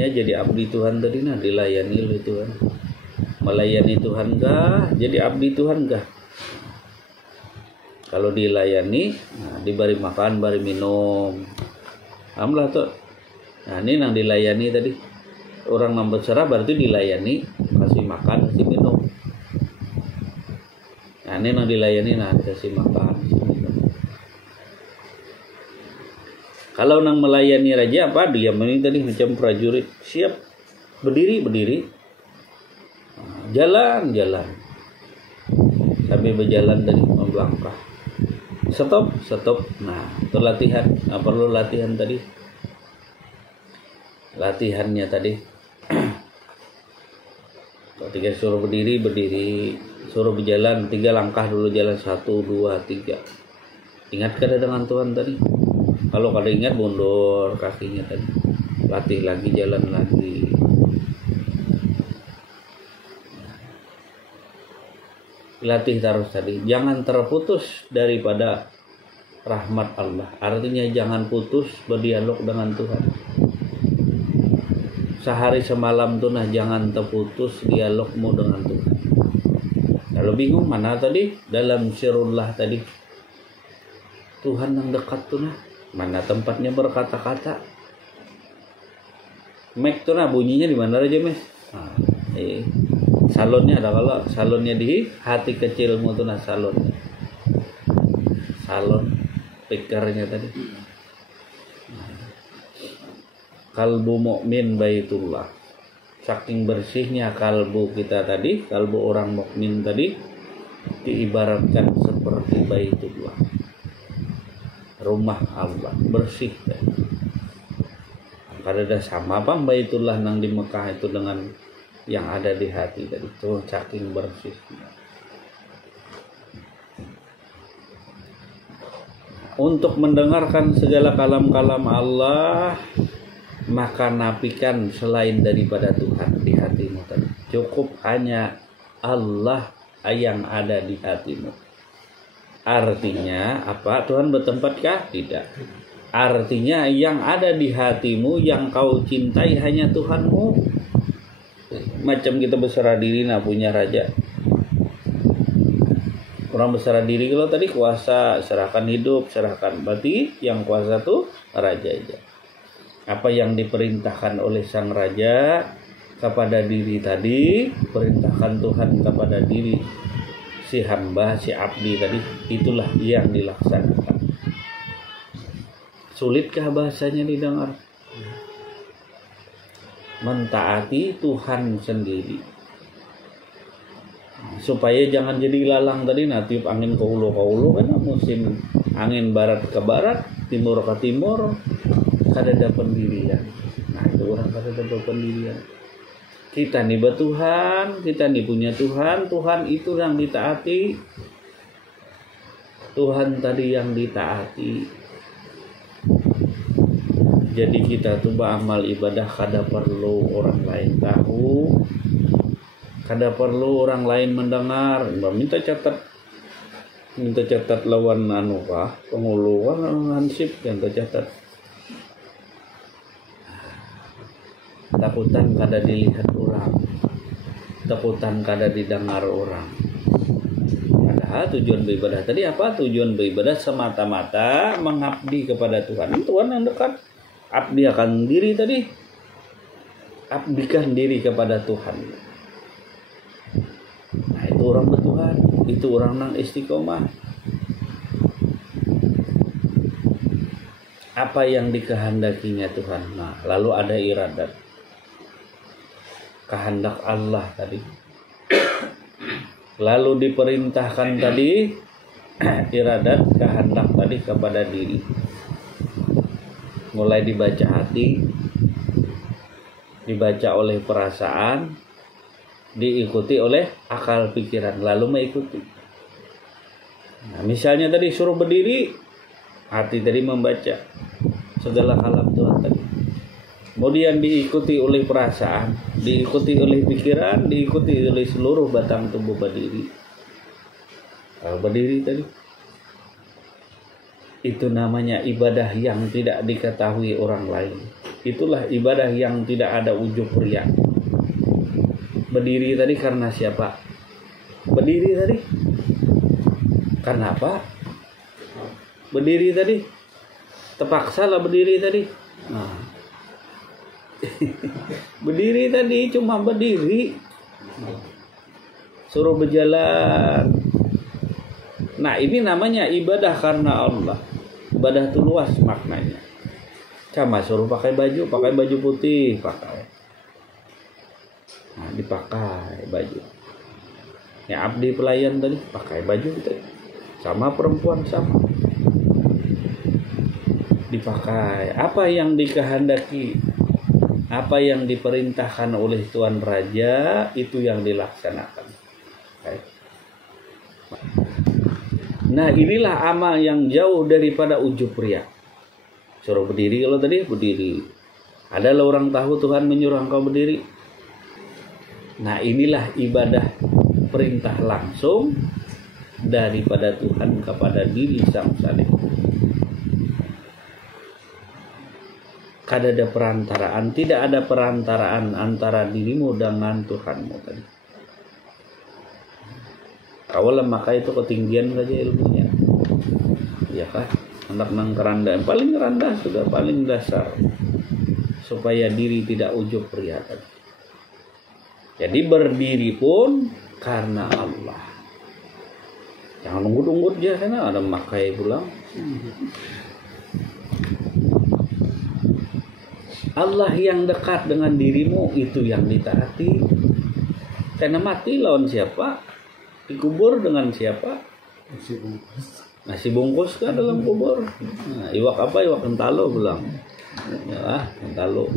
Tuhannya jadi abdi Tuhan tadi, nah dilayani oleh Tuhan. Melayani Tuhan kah? Jadi abdi Tuhan kah? Kalau dilayani, nah, diberi makan, beri minum. Amlah tuh. Nah ini yang dilayani tadi. Orang yang berserah berarti dilayani, kasih makan, kasih minum. Nah ini yang dilayani, nah kasih makan, kasih minum. Kalau nang melayani raja apa? Dia ini tadi macam prajurit, siap berdiri, jalan, sambil berjalan tadi melangkah, stop. Nah itu latihan. Nah, perlu latihan tadi. Latihannya tadi. Ketika suruh berdiri, suruh berjalan 3 langkah dulu, jalan 1, 2, 3. Ingat kada dengan Tuhan tadi. Kalau kada ingat, mundur kakinya tadi. Latih lagi, jalan lagi. Latih terus tadi. Jangan terputus daripada rahmat Allah. Artinya jangan putus berdialog dengan Tuhan. Sehari semalam tuh nah jangan terputus dialogmu dengan Tuhan. Kalau bingung mana tadi? Dalam sirullah tadi. Tuhan yang dekat tuh nah. Mana tempatnya berkata-kata? Mic tuh nah bunyinya di mana aja, Mas? Nah, salonnya ada, kalau salonnya di hati kecilmu tuh nah salonnya. Salon speakernya tadi. Kalbu mukmin baitullah. Saking bersihnya kalbu kita tadi, kalbu orang mukmin tadi diibaratkan seperti baitullah. Rumah Allah bersih. Kada ada sama apa baitullah nang di Mekah itu dengan yang ada di hati tadi, itu saking bersihnya. Untuk mendengarkan segala kalam-kalam Allah, maka nafikan selain daripada Tuhan di hatimu tadi. Cukup hanya Allah yang ada di hatimu. Artinya apa? Tuhan bertempatkah? Tidak. Artinya yang ada di hatimu, yang kau cintai hanya Tuhanmu. Macam kita berserah diri, nah punya raja. Orang berserah diri kalau tadi kuasa, serahkan hidup, serahkan. Berarti yang kuasa tuh raja aja. Apa yang diperintahkan oleh sang raja kepada diri tadi, perintahkan Tuhan kepada diri si hamba, si abdi tadi, itulah yang dilaksanakan. Sulitkah bahasanya didengar? Mentaati Tuhan sendiri. Supaya jangan jadi lalang tadi, nah tiup angin ke hulu kan musim angin barat ke barat, timur ke timur, kada ada pendirian. Nah itu orang kada ada pendirian. Kita nih bertuhan, kita nih punya Tuhan, Tuhan itu yang ditaati, Tuhan tadi yang ditaati. Jadi kita tuh beramal ibadah kada perlu orang lain tahu, kada perlu orang lain mendengar. Minta catat lawan anu kah, penguluan hansip yang tercatat. Takutan kada dilihat orang, takutan kada didengar orang. Padahal tujuan beribadah tadi apa? Tujuan beribadah semata-mata mengabdi kepada Tuhan. Tuhan yang dekat. Abdi akan diri tadi. Abdikan diri kepada Tuhan. Nah itu orang bertuhan. Itu orang nang istiqomah. Apa yang dikehendakinya Tuhan. Nah lalu ada iradat. Kehendak Allah tadi. Lalu diperintahkan tadi iradat kehendak tadi kepada diri. Mulai dibaca hati, dibaca oleh perasaan, diikuti oleh akal pikiran, lalu mengikuti. Nah, misalnya tadi suruh berdiri, hati tadi membaca segala kalam Tuhan tadi. Kemudian diikuti oleh perasaan, diikuti oleh pikiran, diikuti oleh seluruh batang tubuh berdiri. Kalau berdiri tadi, itu namanya ibadah yang tidak diketahui orang lain. Itulah ibadah yang tidak ada ujub riya. Berdiri tadi karena siapa? Berdiri tadi karena apa? Berdiri tadi terpaksa lah berdiri tadi. Nah. Berdiri tadi cuma berdiri. Suruh berjalan. Nah, ini namanya ibadah karena Allah. Ibadah itu luas maknanya. Sama suruh pakai baju putih, pakai. Nah, dipakai baju. Ya abdi pelayan tadi pakai baju gitu. Sama perempuan sama. Dipakai. Apa yang dikehendaki, apa yang diperintahkan oleh Tuan Raja itu yang dilaksanakan. Okay. Nah, inilah amal yang jauh daripada ujub riya. Suruh berdiri, kalau tadi berdiri. Adalah orang tahu Tuhan menyuruh engkau berdiri. Nah, inilah ibadah perintah langsung daripada Tuhan kepada diri sang saleh. Kada ada perantaraan, tidak ada perantaraan antara dirimu dengan Tuhanmu tadi. Awalnya maka itu ketinggian saja ilmunya, ya kan? Anak nang keranda yang paling rendah sudah paling dasar, supaya diri tidak ujub riya. Jadi berdiri pun karena Allah. Jangan unggut-unggut aja, karena ada makai pulang. Allah yang dekat dengan dirimu itu yang ditaati. Karena mati lawan siapa? Dikubur dengan siapa? Nasi bungkus kan dalam kubur. Nah, iwak apa? Iwak kentalo bilang. Ya, kentalo.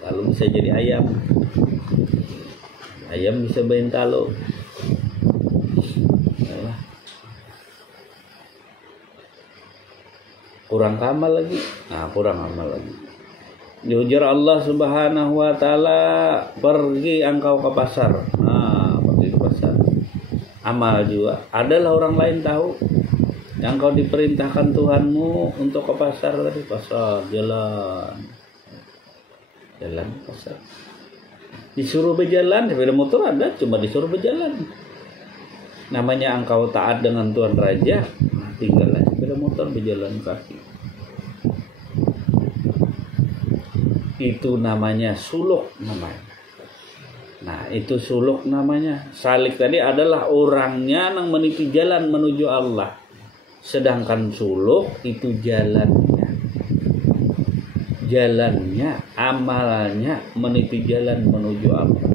Kentalo bisa jadi ayam. Ayam bisa bentalo. Ya. Kurang amal lagi. Nah, kurang amal lagi. Diujar Allah Subhanahu wa taala, pergi engkau ke pasar. Nah, pergi ke pasar. Amal juga. Adalah orang lain tahu. Yang kau diperintahkan Tuhanmu untuk ke pasar tadi, pasar, jalan pasar. Disuruh berjalan, sepeda motor ada, cuma disuruh berjalan. Namanya engkau taat dengan Tuhan Raja, tinggallah sepeda motor berjalan kaki. Itu namanya suluk namanya. Nah, itu suluk namanya. Salik tadi adalah orangnya yang meniti jalan menuju Allah. Sedangkan suluk itu jalannya. Jalannya, amalnya meniti jalan menuju Allah.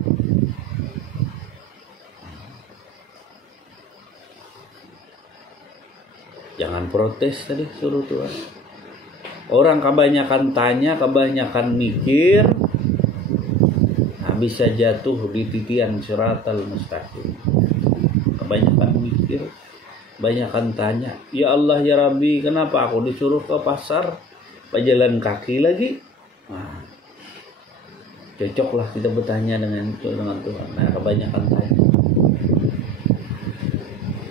Jangan protes tadi suruh Tuhan. Orang kebanyakan tanya, kebanyakan mikir, nah, bisa jatuh di titian siratal mustaqim. Kebanyakan mikir, kebanyakan tanya, ya Allah ya Rabbi, kenapa aku disuruh ke pasar, berjalan kaki lagi? Nah, cocoklah kita bertanya dengan Tuhan. Nah, kebanyakan tanya.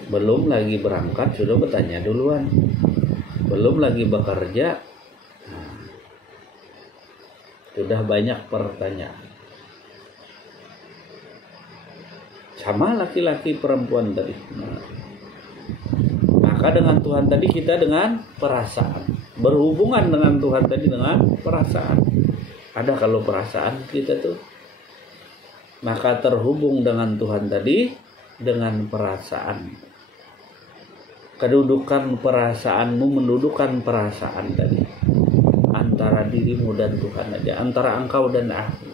Belum lagi berangkat sudah bertanya duluan. Belum lagi bekerja sudah banyak pertanyaan. Sama laki-laki perempuan tadi. Nah, maka dengan Tuhan tadi kita dengan perasaan. Berhubungan dengan Tuhan tadi dengan perasaan. Ada kalau perasaan kita tuh. Maka terhubung dengan Tuhan tadi dengan perasaan. Kedudukan perasaanmu mendudukkan perasaan tadi. Antara dirimu dan Tuhan aja, antara engkau dan aku.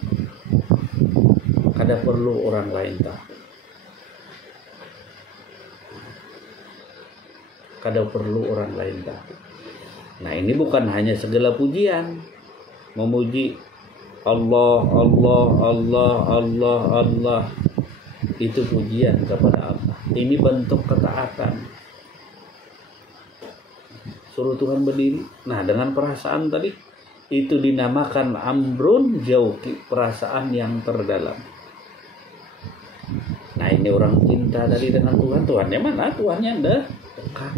Kada perlu orang lain tahu. Kada perlu orang lain tahu. Nah, ini bukan hanya segala pujian, memuji Allah, Allah, Allah, Allah, Allah. Itu pujian kepada Allah. Ini bentuk ketaatan. Suruh Tuhan berdiri. Nah, dengan perasaan tadi itu dinamakan amrun jauki, perasaan yang terdalam. Nah, ini orang cinta tadi dengan Tuhan. Tuhannya mana? Tuhannya dah dekat.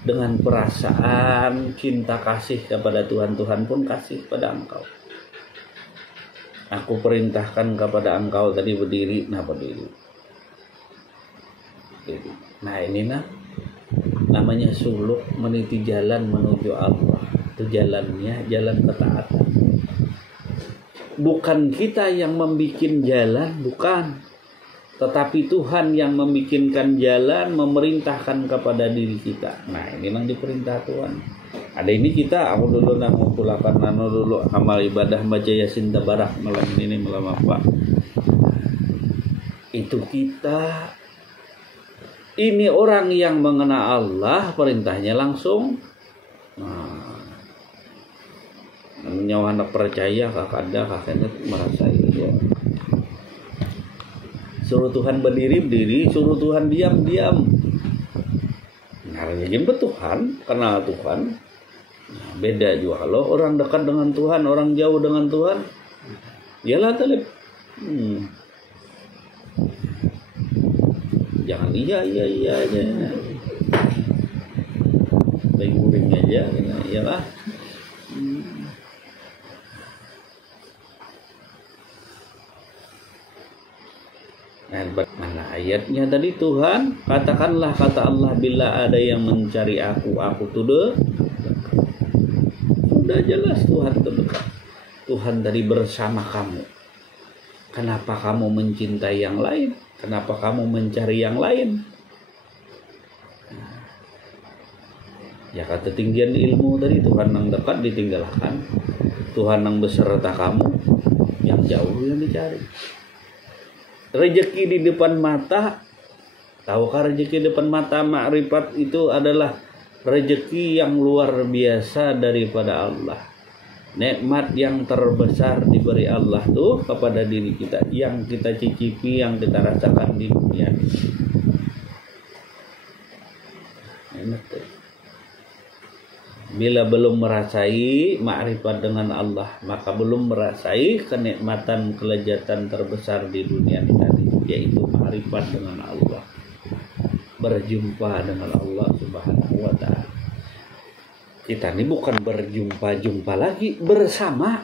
Dengan perasaan cinta kasih kepada Tuhan, Tuhan pun kasih pada engkau. Aku perintahkan kepada engkau tadi berdiri, nah berdiri. Nah ini namanya suluk, meniti jalan menuju Allah. Itu jalannya, jalan ketaatan. Bukan kita yang membikin jalan, bukan. Tetapi Tuhan yang membikinkan jalan, memerintahkan kepada diri kita. Nah ini memang diperintah Tuhan. Ada ini kita, aku dulu ngumpulkan dulu amal ibadah baca Yasin Tabarak malam ini malam apa? Itu kita. Ini orang yang mengenal Allah, perintahnya langsung. Nyawa anak percaya kakanda kakaknya merasa itu ya. Suruh Tuhan berdiri, suruh Tuhan diam. Nah, jadi Tuhan, kenal Tuhan. Nah, beda juga kalau orang dekat dengan Tuhan, orang jauh dengan Tuhan. Yalah Talib. Jangan iya aja. Baik-baik aja, iyalah. Nah, mana ayatnya tadi? Tuhan, katakanlah kata Allah, bila ada yang mencari aku tuh udah jelas Tuhan terdekat. Tuhan tadi bersama kamu. Kenapa kamu mencintai yang lain? Kenapa kamu mencari yang lain? Ya kata tinggian ilmu tadi, Tuhan yang dekat ditinggalkan, Tuhan yang beserta kamu, yang jauh yang dicari. Rezeki di depan mata, tahukah rezeki di depan mata? Makrifat itu adalah rezeki yang luar biasa daripada Allah. Nikmat yang terbesar diberi Allah tuh kepada diri kita, yang kita cicipi, yang kita rasakan di dunia. Bila belum merasai makrifat dengan Allah, maka belum merasai kenikmatan kelezatan terbesar di dunia ini tadi, yaitu makrifat dengan Allah, berjumpa dengan Allah Subhanahu wa ta'ala. Kita ini bukan berjumpa-jumpa lagi, bersama.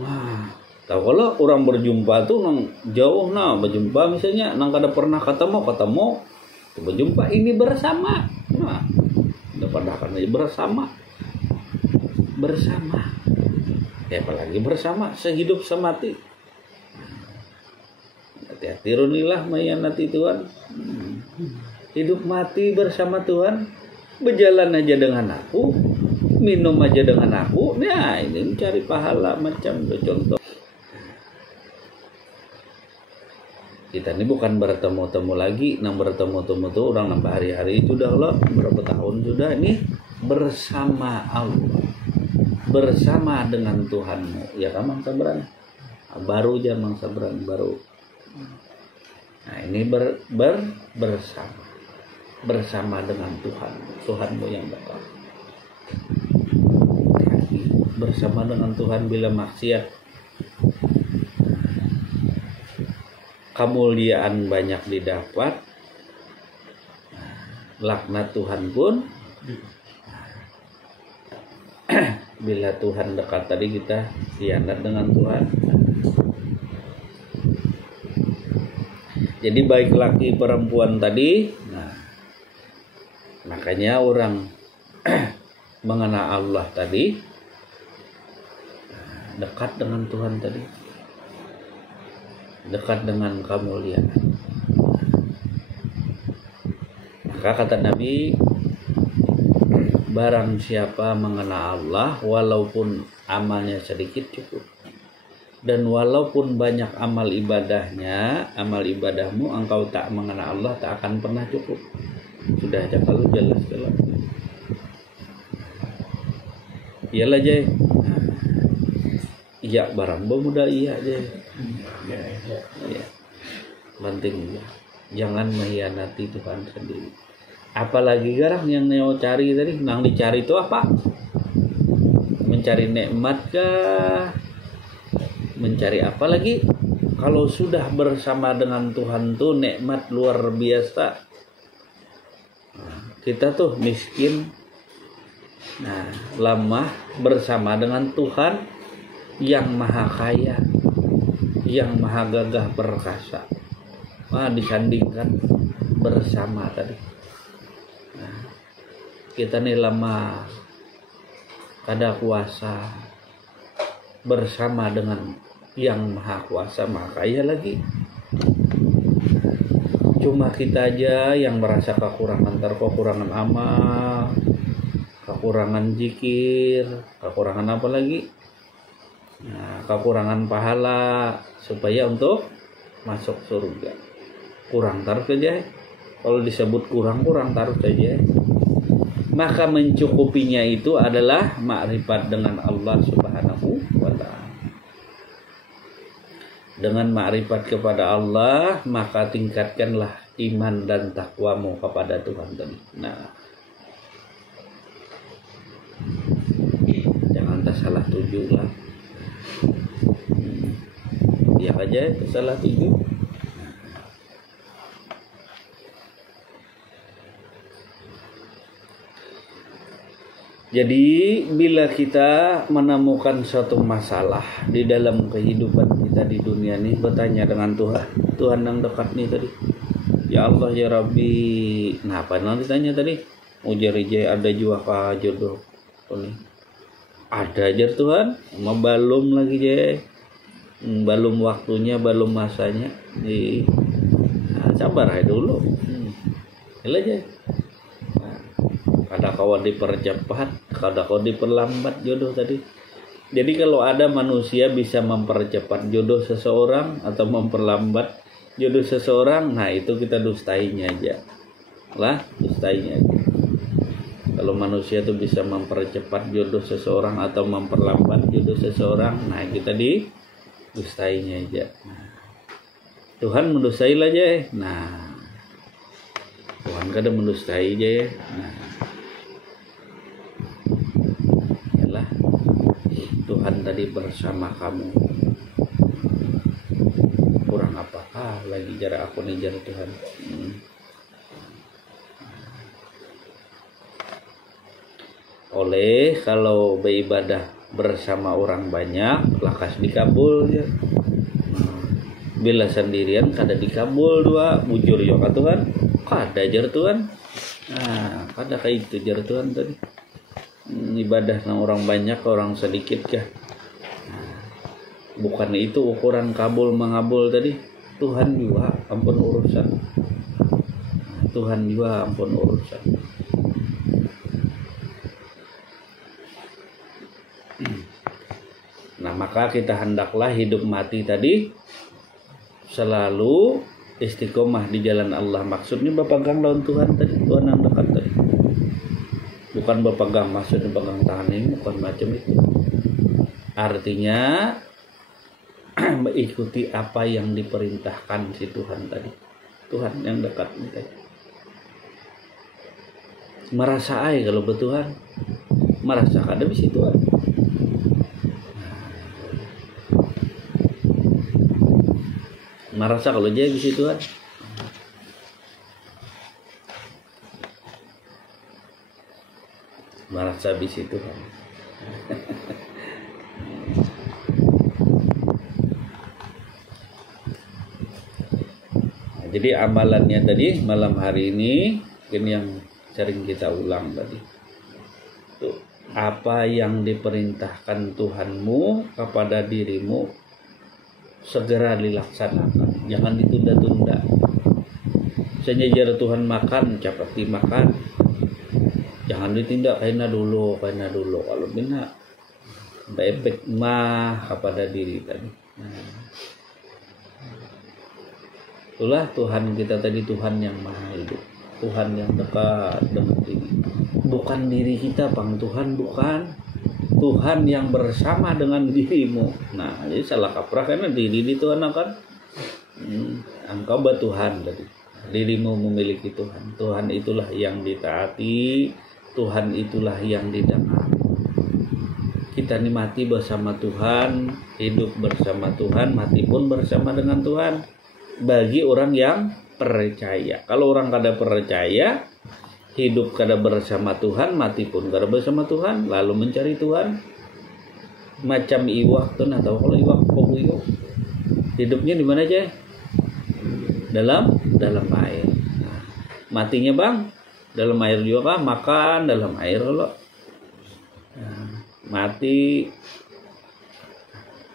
Nah, tahu kalau orang berjumpa tuh nang jauh, nah berjumpa misalnya nang kada pernah ketemu, berjumpa ini bersama. Nah, daripada kan bersama, ya apalagi bersama sehidup semati. Hati-hati runilah mayanati Tuhan. Hidup mati bersama Tuhan, berjalan aja dengan aku, minum aja dengan aku. Nah ini mencari pahala macam contoh. Kita ini bukan bertemu-temu lagi, nang bertemu-temu tuh orang nambah hari-hari sudah loh, berapa tahun sudah ini bersama Allah, bersama dengan Tuhanmu. Ya kan Mang Sabran? Baru aja Mang Sabran baru. Nah ini bersama dengan Tuhanmu yang dekat. Bersama dengan Tuhan bila maksiat, kemuliaan banyak didapat, laknat Tuhan pun. Bila Tuhan dekat tadi kita khianat dengan Tuhan. Jadi baik laki perempuan tadi, nah, makanya orang mengenal Allah tadi dekat dengan Tuhan tadi, dekat dengan kemuliaan. Maka kata Nabi, barang siapa mengenal Allah, walaupun amalnya sedikit cukup. Dan walaupun banyak amal ibadahmu, engkau tak mengenal Allah, tak akan pernah cukup. Sudah aja kalau jelas kalau. Iyalah Jay. Iya barang muda iya Jay. Iya. Penting ya. Jangan mengkhianati Tuhan sendiri. Apalagi garang yang neo cari tadi, nang dicari itu apa? Mencari nikmat kah? Mencari apa lagi? Kalau sudah bersama dengan Tuhan tuh nikmat luar biasa. Kita tuh miskin, nah lemah bersama dengan Tuhan yang maha kaya. yang maha gagah perkasa. Disandingkan bersama tadi. Nah, kita nih lama kada kuasa bersama dengan yang maha kuasa, maka ya lagi. Cuma kita aja yang merasa kekurangan, kekurangan amal, kekurangan zikir, kekurangan apa lagi? Nah, kekurangan pahala supaya untuk masuk surga. Kurang taruh saja. Kalau disebut kurang taruh saja. Maka mencukupinya itu adalah makrifat dengan Allah Subhanahu wa ta'ala. Dengan makrifat kepada Allah, maka tingkatkanlah iman dan takwamu kepada Tuhan tadi. Nah, jangan salah tuju lah. Ya aja salah tuju. Jadi bila kita menemukan suatu masalah di dalam kehidupan kita di dunia ini, bertanya dengan Tuhan yang dekat nih tadi. Ya Allah ya Rabbi. Nah, apa nanti tanya tadi? Ujar ada jua ka jodoh. Ini ada ajar Tuhan, belum lagi je. Belum waktunya, belum masanya. Sabar aja dulu. Ini aja. Kada kau dipercepat, kada kau diperlambat jodoh tadi. Jadi kalau ada manusia bisa mempercepat jodoh seseorang atau memperlambat jodoh seseorang, nah itu kita dustainya aja. Dustainya aja. Kalau manusia itu bisa mempercepat jodoh seseorang atau memperlambat jodoh seseorang, nah kita dustainya aja. Nah, Tuhan mendustai aja. Nah, Tuhan kada mendustai aja ya. Nah, Tuhan tadi bersama kamu. Kurang apa? Lagi jarak aku nih jarak Tuhan. Oleh kalau beribadah bersama orang banyak, lakas dikabul ya. Bila sendirian kada dikabul dua, bujur yo ka Tuhan. Kada jar Tuhan. Nah, kada kayak itu jar Tuhan tadi. Ibadah ng orang banyak, orang sedikit kah? Bukan itu ukuran kabul mengabul tadi. Tuhan juga ampun urusan. Tuhan juga ampun urusan. Nah, maka kita hendaklah hidup mati tadi selalu istiqomah di jalan Allah. Maksudnya berpegang lawan Tuhan tadi, Tuhan yang dekat tadi. Bukan berpegang, maksudnya pegang tangan ini, bukan macam itu. Artinya mengikuti apa yang diperintahkan si Tuhan tadi. Tuhan yang dekat ini tadi. Merasa ay kalau bertuhan, merasa kada bisa Tuhan. Merasa kalau dia bisa Tuhan. Merasa bisa Tuhan. Nah, jadi amalannya tadi malam hari ini yang sering kita ulang tadi. Tuh, apa yang diperintahkan Tuhanmu kepada dirimu segera dilaksanakan, jangan ditunda-tunda. Senjajar Tuhan makan, cepat dimakan. Jangan ditindak kaina dulu. Kalau bina efek mah kepada diri tadi. Nah, itulah Tuhan kita tadi, Tuhan yang maha hidup, Tuhan yang dekat dengan diri. Bukan diri kita, Bang Tuhan, bukan. Tuhan yang bersama dengan dirimu. Nah, jadi salah kaprah karena diri itu akan engkau bertuhan tadi. Dirimu memiliki Tuhan. Tuhan itulah yang ditaati. Tuhan itulah yang didengar. Kita nikmati bersama Tuhan, hidup bersama Tuhan, mati pun bersama dengan Tuhan. Bagi orang yang percaya. Kalau orang kada percaya, hidup kada bersama Tuhan, mati pun kada bersama Tuhan, lalu mencari Tuhan. Macam iwak tuh, nah tahu kalau iwak poguyok. Hidupnya di mana aja? Dalam air. Nah, matinya bang, dalam air juga kah? Makan dalam air loh. Nah, mati.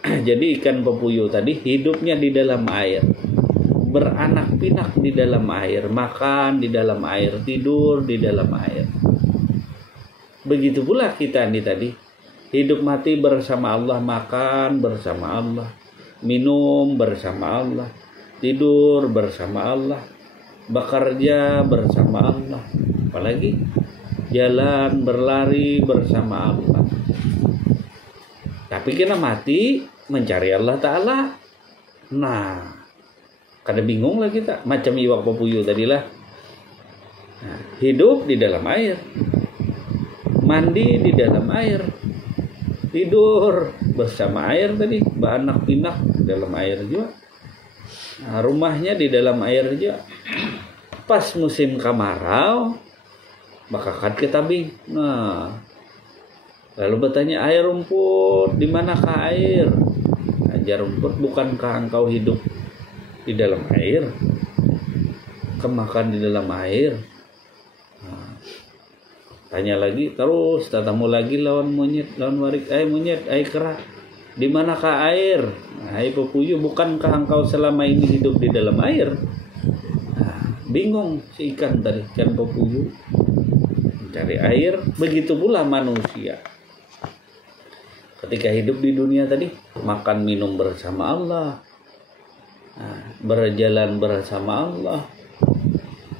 Jadi ikan pepuyuh tadi hidupnya di dalam air, beranak pinak di dalam air, makan di dalam air, tidur di dalam air. Begitu pula kita nih tadi, hidup mati bersama Allah, makan bersama Allah, minum bersama Allah, tidur bersama Allah, bekerja bersama Allah, apalagi jalan berlari bersama Allah. Tapi kita mati mencari Allah Ta'ala. Nah, kada bingung lah kita, macam iwak pepuyuh tadilah. Nah, hidup di dalam air, mandi di dalam air, tidur bersama air tadi, beranak pinak dalam air juga. Nah, rumahnya di dalam air juga. Pas musim kemarau, maka kita bing. Nah, lalu bertanya, air rumput, di manakah air? Ajar rumput, bukankah engkau hidup di dalam air? Kemakan di dalam air. Nah, tanya lagi, terus tatamu lagi lawan monyet, lawan warik, monyet, kera, di manakah air? Nah, pepuyuh, bukankah engkau selama ini hidup di dalam air? Nah, bingung si ikan tadi, ikan pepuyuh mencari air. Begitu pula manusia. Ketika hidup di dunia tadi, makan minum bersama Allah, berjalan bersama Allah,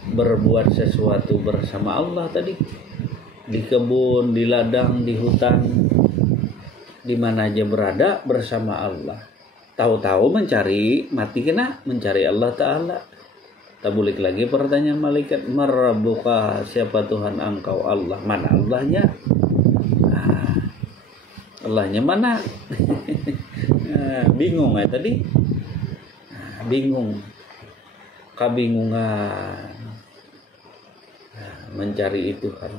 berbuat sesuatu bersama Allah tadi, di kebun, di ladang, di hutan, di mana aja berada bersama Allah. Tahu-tahu mencari, mati kena mencari Allah Ta'ala. Tabulik lagi pertanyaan malaikat, Marabbuka, siapa Tuhan engkau? Allah. Mana Allahnya? Allahnya mana? Bingung ya tadi. Bingung. Kabingungan. Mencari itu kan.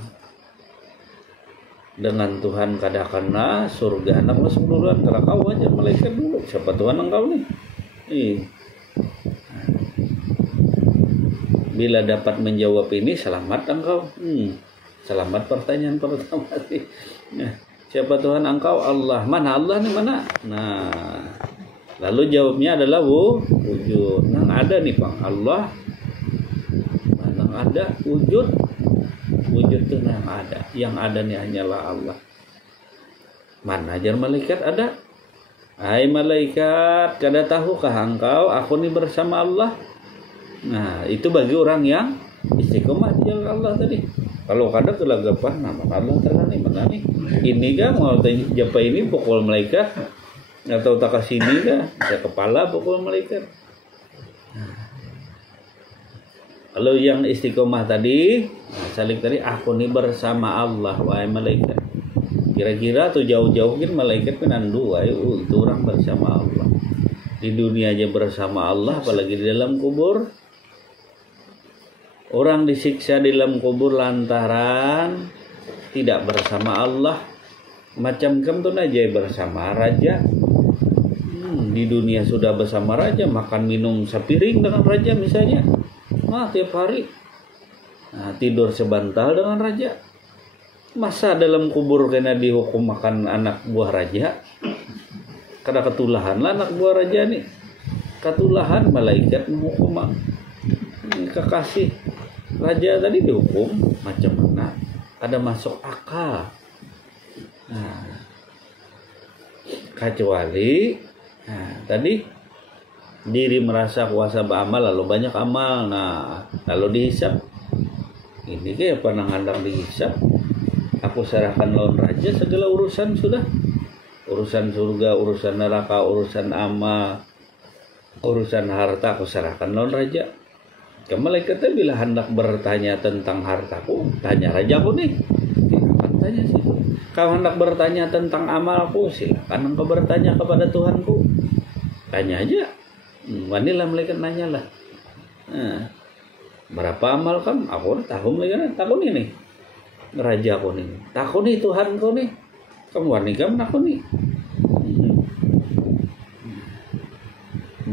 Dengan Tuhan kadakana surga anak masuk duluan. Kalau kau aja malaikat dulu. Siapa Tuhan engkau nih? Bila dapat menjawab ini, selamat engkau. Selamat pertanyaan pertama sih. Siapa Tuhan engkau? Allah. Mana Allah nih, mana? Nah, lalu jawabnya adalah wujud. Nang ada nih bang, Allah. Nang ada wujud. Wujud tuh nang ada. Yang ada nih hanyalah Allah. Mana ajar malaikat ada? Hai malaikat, kada tahukah engkau aku nih bersama Allah? Nah, itu bagi orang yang istiqomah di jalan Allah tadi. Kalau kada kelagapan nama Allah telah nih mana nih? Ini kan mau japa ini pukul malaikat atau tak kasini kah? Bisa kepala pukul malaikat. Kalau yang istiqomah tadi, salik tadi aku nih bersama Allah wahai malaikat. Kira-kira tuh jauh-jauh kan malaikat kan andu, itu orang bersama Allah. Di dunia aja bersama Allah, apalagi di dalam kubur. Orang disiksa di dalam kubur lantaran tidak bersama Allah. Macam tuh aja bersama raja. Di dunia sudah bersama raja, makan minum sepiring dengan raja misalnya. Tiap hari. Tidur sebantal dengan raja. Masa dalam kubur kena dihukum makan anak buah raja? Kada ketulahan lah anak buah raja nih. Ketulahan malaikat menghukum kekasih raja tadi dihukum macam mana? Ada masuk akal. Kecuali tadi diri merasa kuasa beramal lalu banyak amal. Lalu dihisap. Ini kayak pernah ngandang dihisap. Aku serahkan lawan raja segala urusan sudah. Urusan surga, urusan neraka, urusan amal, urusan harta aku serahkan lawan raja. Malaikatnya bila hendak bertanya tentang hartaku, tanya rajaku nih. Silakan tanya sih. Kalau hendak bertanya tentang amalku, silakan engkau bertanya kepada Tuhanku. Tanya aja. Wanilah malaikat nanya lah. Berapa amal kamu? Aku tahu malaikat. Takut nih. Raja aku nih. Takut nih Tuhanku nih. Kamu wani kamu takut nih.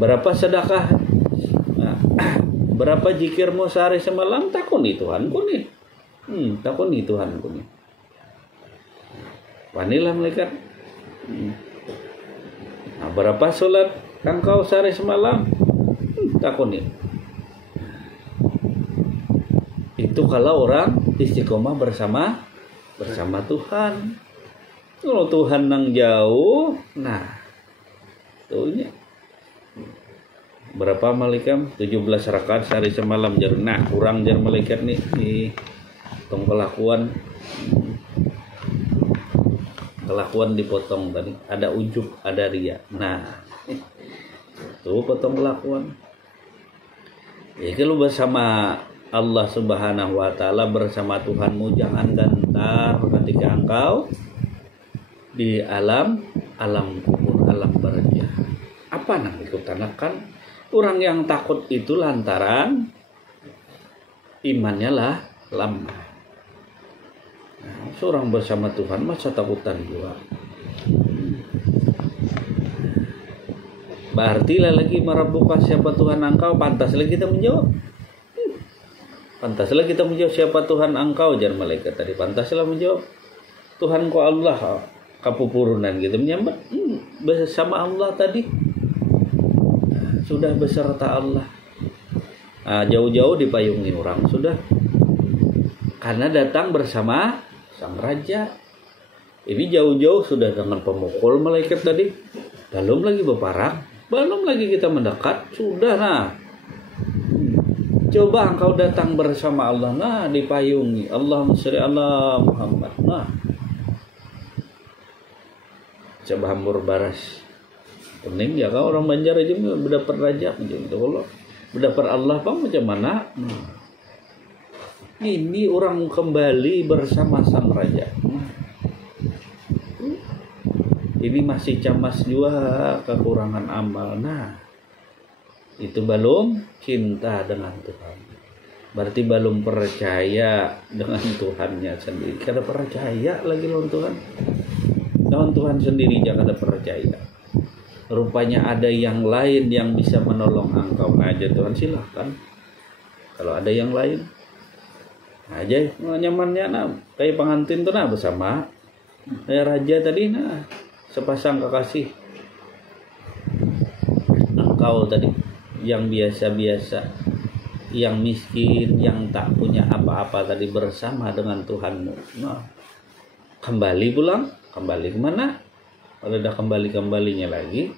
Berapa sedekah? Nah, berapa zikirmu sehari semalam? Takuni Tuhanku nih. Takuni Tuhanku nih. Wanilah malaikat. Nah, berapa sholat engkau sehari semalam? Takuni. Itu kalau orang istiqomah bersama Tuhan. Kalau Tuhan nang jauh, nah tuhnya berapa malaikat? 17 rakaat sehari semalam jar. Nah, kurang jar malaikat nih di tong kelakuan dipotong tadi. Ada ujub, ada ria. Nah, tuh potong kelakuan. Ya kalau bersama Allah Subhanahu wa taala, bersama Tuhanmu, jangan gentar ketika engkau di alam kubur, alam barzah. Apa nang ikut tanakan? Orang yang takut itu lantaran imannya lah lemah. Nah, seorang bersama Tuhan masa takutan juga. Berarti lagi merabuka siapa Tuhan engkau, pantaslah kita menjawab. Pantaslah kita menjawab siapa Tuhan engkau, jar malaikat tadi. Pantaslah menjawab Tuhanku Allah, kapupurunan gitu menyambat. Bersama Allah tadi. Nah, sudah beserta Allah. Nah, jauh-jauh dipayungi orang sudah. Karena datang bersama sang raja. Ini jauh-jauh sudah dengan pemukul malaikat tadi. Belum lagi berparang, belum lagi kita mendekat, sudah nah. Coba engkau datang bersama Allah, nah dipayungi. Allahumma sholli ala Muhammad. Nah, coba hambur baras. Pening ya kau orang Banjar aja berdapat raja macam itu. Kalau berdapat Allah bang macam mana? Ini orang kembali bersama sang raja. Ini masih camas juga kekurangan amal. Nah, itu belum cinta dengan Tuhan. Berarti belum percaya dengan Tuhannya sendiri. Kada percaya lagi lawan Tuhan. Lawan Tuhan sendiri jangan ada percaya. Rupanya ada yang lain yang bisa menolong engkau aja Tuhan, silahkan. Kalau ada yang lain aja nyamannya nah kayak pengantin tuh nah bersama kayak raja tadi nah sepasang kekasih engkau tadi yang biasa-biasa, yang miskin, yang tak punya apa-apa tadi bersama dengan Tuhanmu. Nah, kembali pulang, kembali kemana? Pada dah kembalinya lagi.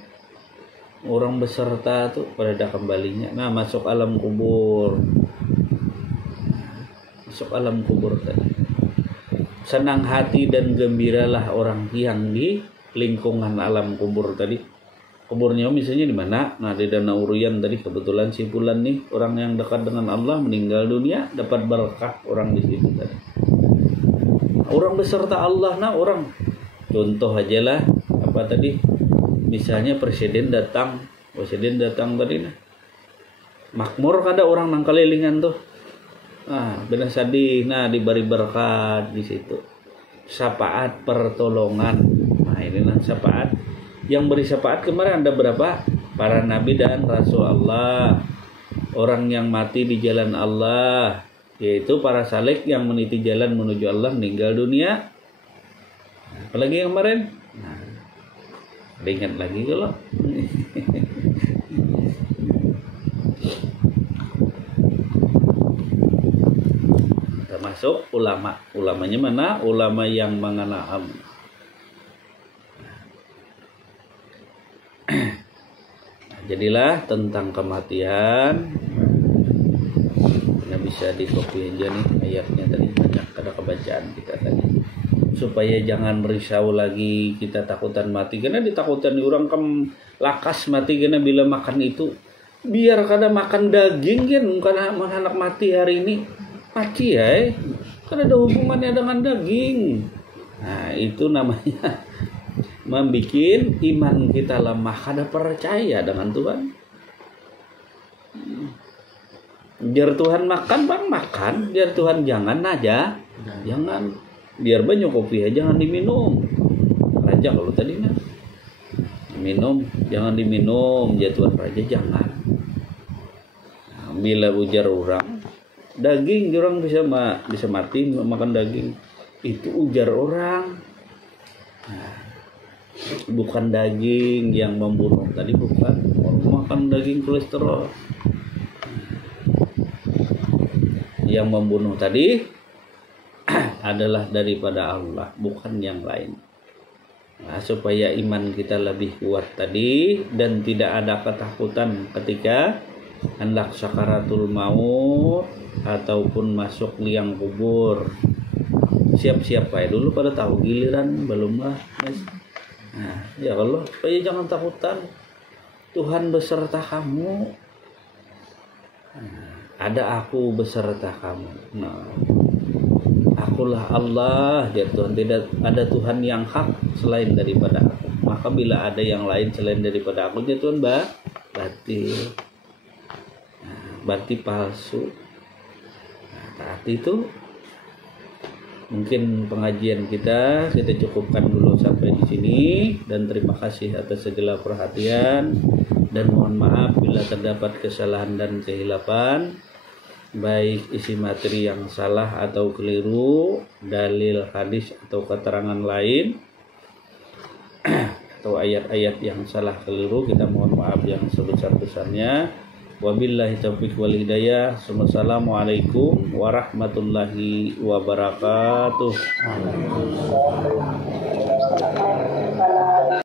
Orang beserta tuh pada dah kembalinya. Nah, masuk alam kubur. Masuk alam kubur tadi. Senang hati dan gembiralah orang yang di lingkungan alam kubur tadi. Kuburnya misalnya di mana? Nah, di Danau Ruyan tadi kebetulan si Fulan nih orang yang dekat dengan Allah meninggal dunia dapat berkah orang di situ tadi. Orang beserta Allah nah orang. Contoh aja lah apa tadi? Misalnya presiden datang tadi nah. Makmur kada orang nang kelilingan tuh. Nah, benar sadih nah diberi berkat di situ. Syafaat pertolongan. Nah, ini nah syafaat. Yang beri syafaat kemarin ada berapa? Para nabi dan rasul Allah, orang yang mati di jalan Allah, yaitu para salik yang meniti jalan menuju Allah meninggal dunia. Apalagi yang kemarin? Nah, ingat lagi kalau termasuk ulamanya mana? Ulama yang mengenal jadilah tentang kematian. Nah, bisa di copy aja nih ayatnya tadi, banyak ada kebacaan kita tadi supaya jangan risau lagi kita takutan mati karena ditakutan orang lakas mati karena bila makan itu biar kada makan daging kan karena anak mati hari ini mati ya karena ada hubungannya dengan daging. Nah, itu namanya membikin iman kita lemah, kada percaya dengan Tuhan. Biar Tuhan makan bang makan, biar Tuhan jangan aja, jangan. Biar banyak kopi ya jangan diminum. Raja kalau tadi nah minum jangan diminum jatuhan raja jangan. Nah, bila ujar orang daging orang bisa mati makan daging itu ujar orang. Nah, bukan daging yang membunuh tadi, bukan makan daging kolesterol. Yang membunuh tadi adalah daripada Allah, bukan yang lain. Nah, supaya iman kita lebih kuat tadi dan tidak ada ketakutan ketika hendak sakaratul maut ataupun masuk liang kubur. Siap-siap aja dulu, pada tahu giliran belum lah, guys. Nah, ya Allah, supaya jangan takutan. Tuhan beserta kamu. Nah, ada aku beserta kamu. Nah, akulah Allah, ya Tuhan, tidak ada Tuhan yang hak selain daripada aku. Maka bila ada yang lain selain daripada aku, ya Tuhan batil. Nah, berarti palsu. Nah, saat itu mungkin pengajian kita cukupkan dulu sampai di sini, dan terima kasih atas segala perhatian, dan mohon maaf bila terdapat kesalahan dan kehilapan, baik isi materi yang salah atau keliru, dalil hadis atau keterangan lain atau ayat-ayat yang salah keliru, kita mohon maaf yang sebesar-besarnya. Wabillahi taufiq wal hidayah. Wassalamualaikum warahmatullahi wabarakatuh.